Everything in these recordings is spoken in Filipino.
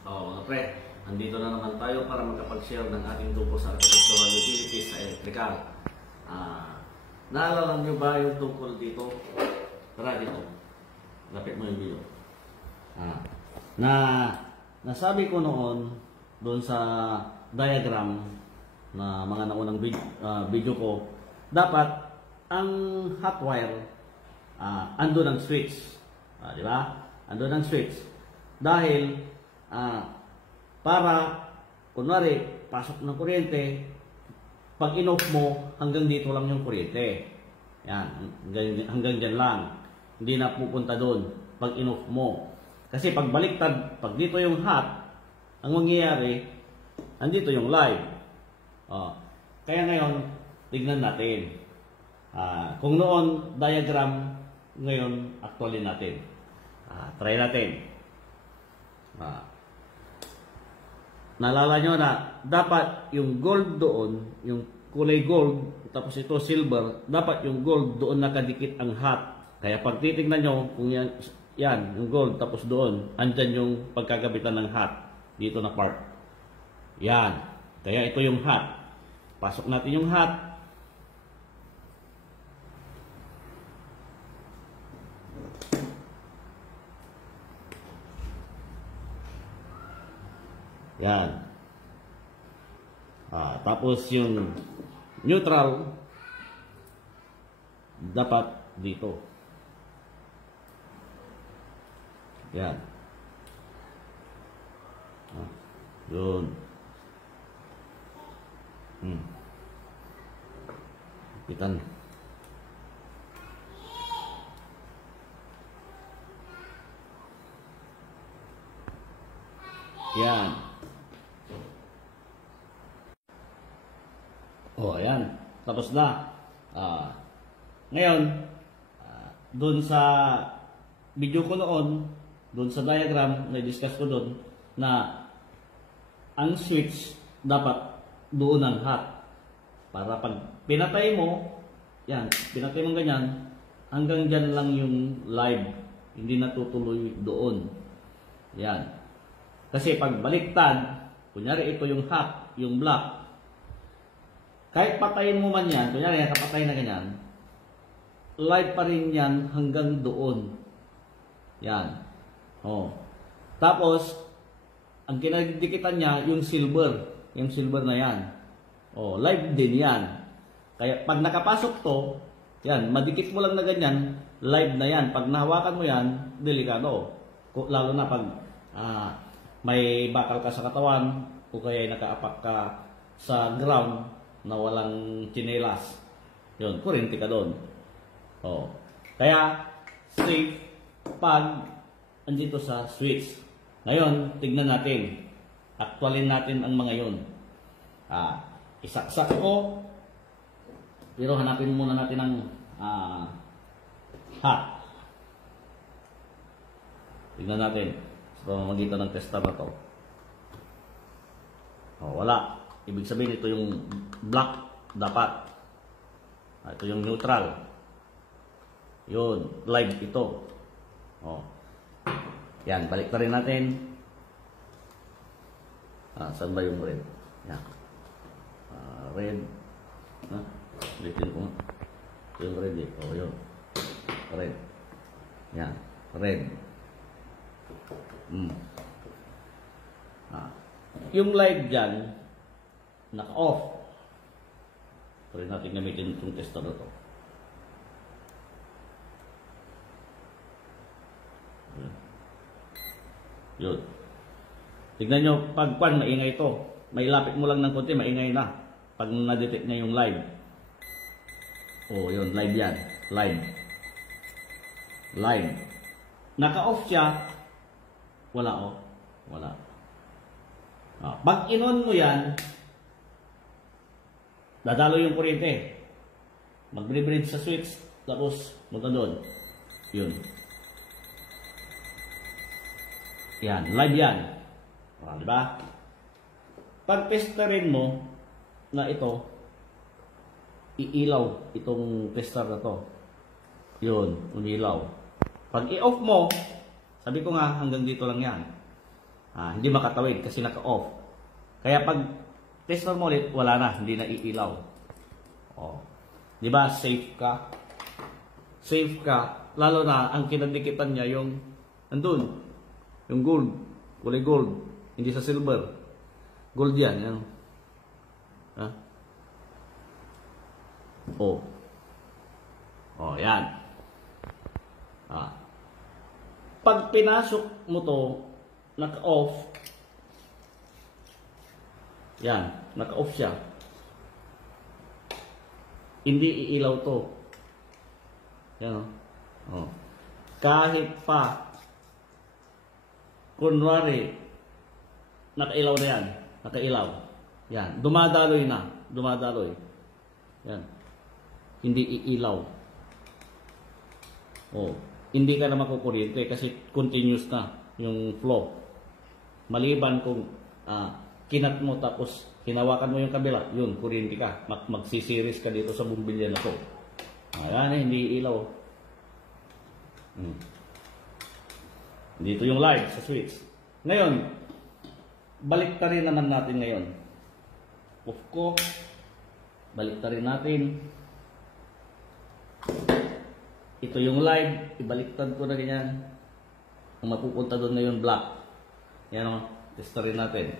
Mga pre, andito na naman tayo para magkapag-share ng ating tungkol sa architectural utilities sa electrical. Naalala nyo ba yung tungkol dito? Tara dito. Lapit mo yung video. Nasabi ko noon doon sa diagram na mga naunang video ko, dapat ang hot wire ando ng switch. Di ba? Ando ng switch. Dahil para kunwari pasok ng kuryente, pag in-off mo hanggang dito lang yung kuryente. Yan, hanggang dyan lang. Hindi na pupunta doon pag in-off mo. Kasi pag baliktad, pag dito yung hot, ang mangyayari, andito yung live. Kaya ngayon, tignan natin. Kung noon, diagram, ngayon, actually natin. Try natin. Naalala nyo na dapat yung gold doon, yung kulay gold, tapos ito silver, dapat yung gold doon nakadikit ang hot. Kaya pag titignan nyo, kung yan, yung gold, tapos doon, andyan yung pagkagabitan ng hot, dito na part. Yan. Kaya ito yung hot. Pasok natin yung hot. Yan. Tapos yung neutral dapat dito. Yan. Yun. Pitan. Yan. Ayan. Tapos na. Ngayon, doon sa video ko noon, doon sa diagram, na-discuss ko doon, na ang switch dapat doon ang hot. Para pag pinatay mo, yan, pinatay mo ganyan, hanggang dyan lang yung live. Hindi natutuloy doon. Yan. Kasi pag baliktad, kunyari ito yung hot, yung black, kahit patayin mo man yan, kunyari nakapatay na ganyan, live pa rin yan hanggang doon. Yan. Tapos, ang kinadikitan niya, yung silver. Yung silver na yan. Live din yan. Kaya pag nakapasok to, yan, madikit mo lang na ganyan, live na yan. Pag nahawakan mo yan, delikado. Lalo na pag may bakal ka sa katawan, o kaya nakaapak ka sa ground, na walang tsinelas. Yun, kuryente ka doon. Kaya, safe pag andito sa switch. Ngayon, tignan natin. Actualin natin ang mga yun. Isaksak ko. Pero hanapin muna natin ang hot. Tignan natin. Sa pamamagitan ng tester na to. Wala. Ibig sabihin, ito yung black dapat. Ito yung neutral. Yun, live ito. Yan, balik na rin natin. Saan ba yung red? Yan. Red. Ulitin ko nga. Ito yung red eh. Yun. Red. Yan, red. Yung live dyan, naka-off. Pwede natin gamitin itong tester na ito. Yun. Tignan nyo, pag maingay ito. May lapit mo lang ng konti, maingay na. Pag na-detect niya yung live. Yun, live yan. Live. Live. Naka-off siya. Wala Wala. Pag in-on mo yan, dadalo yung kuryente. Mag-vibrate sa switch, tapos punta doon. Yun. Yan, live yan. Diba? Pag testerin mo na ito, iilaw itong tester na to. Yun, umilaw. Pag i-off mo, sabi ko nga hanggang dito lang yan. Hindi makatawid kasi naka-off. Kaya pag tester mo ulit, wala na, hindi na iilaw. Oh. Di ba, safe ka? Safe ka, lalo na ang kinadikitan niya yung andun, yung gold, kulay gold, hindi sa silver. Gold yan, yan. Ha? Oh. Oh, yan. Pag pinasok mo to, naka-off. Yan, naka-off siya. Hindi iilaw to. Yan, oh. Kahit pa, kunwari, nakailaw na yan. Nakailaw. Yan, dumadaloy na. Dumadaloy. Yan. Hindi iilaw. Oh, hindi ka na makukuryente kasi continuous na yung flow. Maliban kung kinat mo tapos hinawakan mo yung kabila, yun, kuryente ka. Magsisiris ka dito sa bumbilya na to. Ayan hindi ilaw. Dito yung light sa switch. Ngayon, balik ta rin naman natin ngayon. Off ko. Balik ta rin natin. Ito yung live, ibaliktad ko na ganyan. Kung mapupunta doon na yung black. Yan o, testarin natin.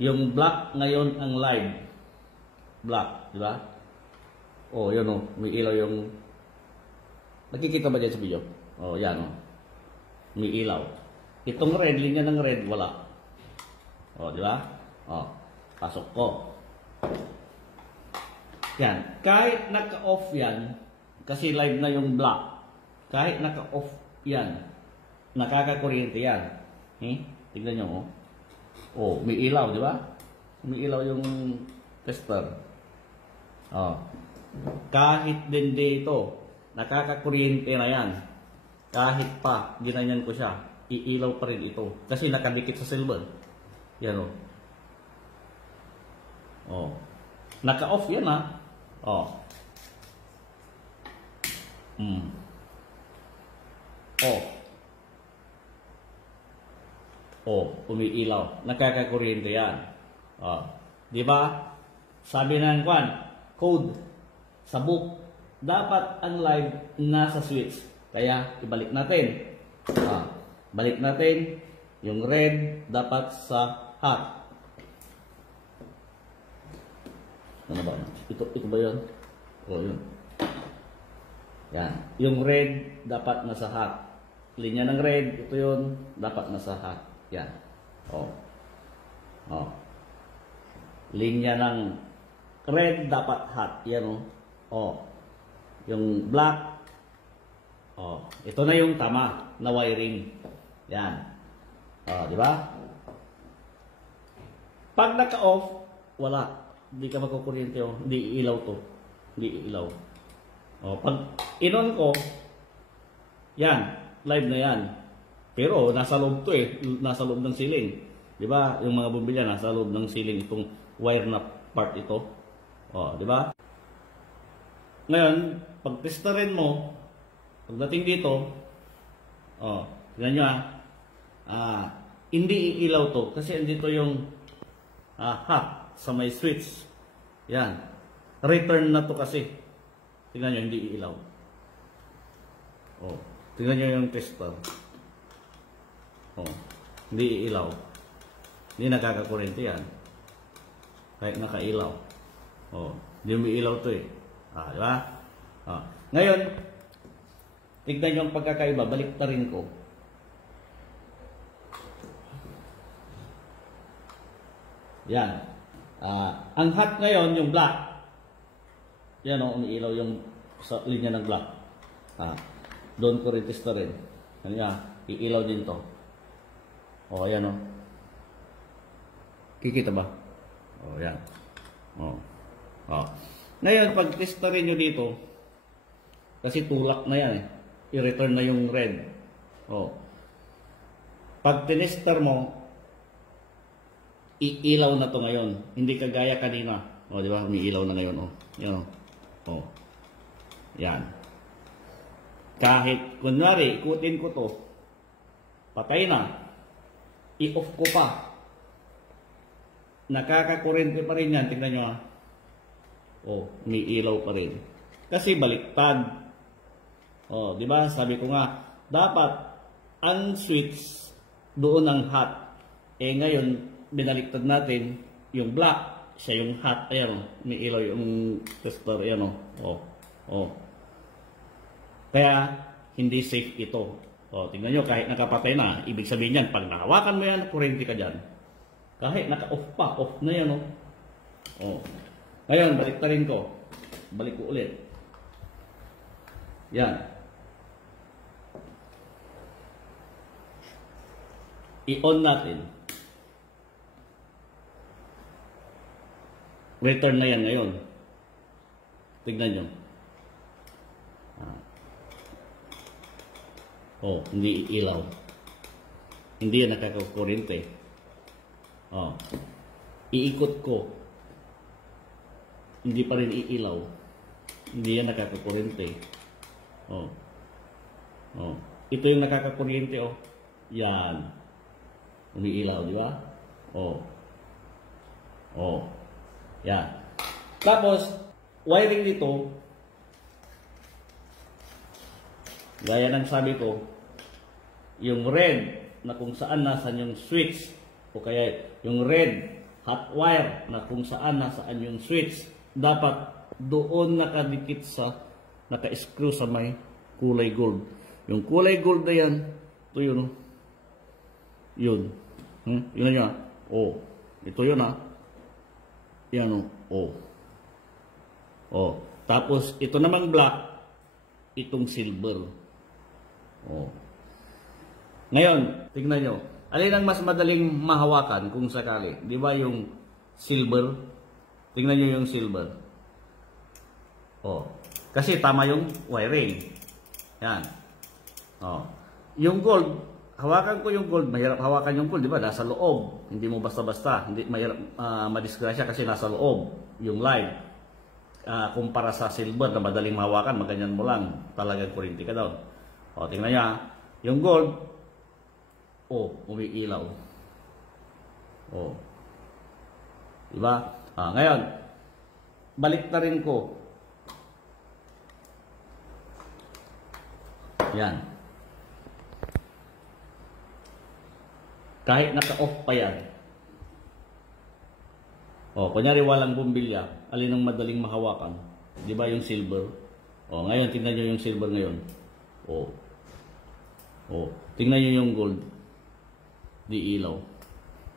Yung black ngayon ang live. Black, di ba? O, yun o, may ilaw yung... Nakikita ba dyan sa video? O, yan o. May ilaw. Itong red, linya ng red, wala. O, di ba? O, pasok ko. Yan, kahit naka-off yan, kasi live na yung black. Kahit naka-off yan, nakakakuryente yan. Tignan nyo, oh. Oh, may ilaw, di ba? May ilaw yung tester. Oh. Kahit din dito, nakakakuryente na yan. Kahit pa, ginanyan ko siya, iilaw pa rin ito. Kasi nakadikit sa silver. Yan, oh. Oh. Naka-off yan, ha? Oh. Umiilaw. Nakakakuryente yan. Di ba? Sabi ng code sa book, dapat ang live nasa switch. Kaya ibalik natin. Balik natin. Yung red dapat sa hot. Ano ba? Ito ba yun? Yun. Yan. Yung red, dapat nasa hot. Linya ng red, ito yun, dapat nasa hot. Yan. Linya ng red, dapat hot. Yan o. Yung black, ito na yung tama na wiring. Yan. Di ba? Pag naka-off, wala. Hindi ka magkukuryente. Hindi ilaw to. Hindi ilaw. Pag inon ko, yan, live na yan. Pero nasa loob to nasa loob ng ceiling. Di ba? Yung mga bumbilya nasa loob ng ceiling itong wire na part ito. Di ba? Ngayon, pag testerin mo, pagdating dito, tignan nyo hindi iilaw to kasi andito yung hot sa may switch. Yan. Return na to kasi. Tingnan nyo, hindi iilaw. Tingnan nyo yung tester. Hindi iilaw. Hindi nakakakuryente yan. Kahit nakailaw. Hindi may ilaw to eh. Di ba? Ngayon, tignan nyo ang pagkakaiba. Balik pa rin ko. Yan. Ang hot ngayon, yung black. Yan umiilaw yung sa linya ng black. Doon ko rin testa rin. Ano yan? Iilaw din to. Ayan Kikita ba? Yan. Ngayon, pag testa rin nyo dito, kasi tulak na yan i-return na yung red. Pag tinester mo, iilaw na to ngayon. Hindi kagaya kanina. Di ba? Umiilaw na ngayon. Yan Yan. Kahit, kunwari, ikutin ko to, patay na. i-off ko pa. Nakakakurente pa rin yan. Tingnan nyo. Oh, may ilaw pa rin. Kasi baliktad. Oh, di ba? Sabi ko nga, dapat ang switch doon ang hot. Eh ngayon, binaliktad natin yung black, siya yung hot. Ayan, may ilaw yung tester. Ayan, oh. Oh. Kaya, hindi safe ito. Oh, tingnan nyo, kahit nakapatay na, ibig sabihin yan, pag nahawakan mo yan, kurente ka dyan. Kahit naka-off pa, off na yan, oh. Oh. Ngayon, baliktarin ko. Balik ko ulit. Yan. I-on natin. Return na yan ngayon. Tignan nyo. Oh, hindi ilaw. Hindi yan nakakakurente. Oh. Iikot ko. Hindi pa rin iilaw. Hindi yan nakakakurente. Oh. Oh. Ito yung nakakakuryente, oh. Yan. Umiilaw, di ba? Oh. Oh. Yan. Tapos, wiring nito, gaya ng sabi ko, yung red na kung saan nasan yung switch, o kaya yung red hot wire na kung saan nasaan yung switch, dapat doon nakadikit sa, naka-screw sa may kulay gold. Yung kulay gold na yan, ito yun. Yun. Yun na niya. Oh. Ito yun ha. Yan oh. Oh. Tapos ito namang black, itong silver. Oh. Ngayon, tingnan nyo. Alin ang mas madaling mahawakan kung sakali? Di ba yung silver? Tingnan nyo yung silver. Oh. Kasi tama yung wiring. Yan. Oh. Yung gold, hawakan ko yung gold. Mahirap hawakan yung gold, di ba? Nasa loob. Hindi mo basta-basta. Hindi mahirap madisgrasya kasi nasa loob yung line. Kumpara sa silver na madaling mahawakan, maganyan mo lang. Talagang kurinti ka daw. O, tingnan niya. Yung gold, oh, umiilaw. Oh. Diba? Ngayon, balik na rin ko. Yan. Kahit naka-off pa yan. O, kunyari walang bumbilya. Alin ang madaling mahawakan? Diba yung silver? O, ngayon, tingnan nyo yung silver ngayon. O. O. Tingnan nyo yung gold. Di ilaw.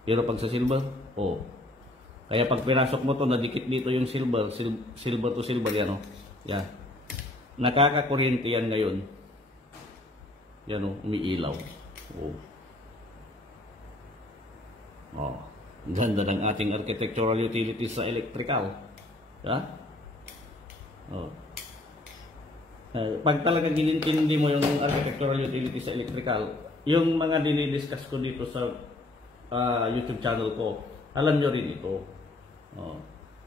Pero pag sa silver, o. Kaya pag pinasok mo to, nadikit dito yung silver. Silver to silver yan, o. Yan. Nakakakuryente yan ngayon. Yan, o. Umiilaw. O. O. Ganda ng ating architectural utilities sa electrical. Ha? O. Pag talaga ginintindi mo yung architectural utilities sa electrical, yung mga dinidiscuss ko dito sa YouTube channel ko, alam nyo rin ito. Oh.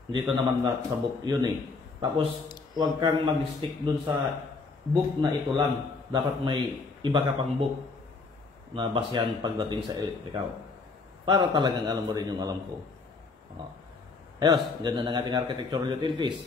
Dito naman sa book yun eh. Tapos, huwag kang mag-stick dun sa book na ito lang. Dapat may iba ka pang book na basehan pagdating sa electrical. Para talagang alam mo rin yung alam ko. Oh. Ayos, ganda ng ating architectural utilities.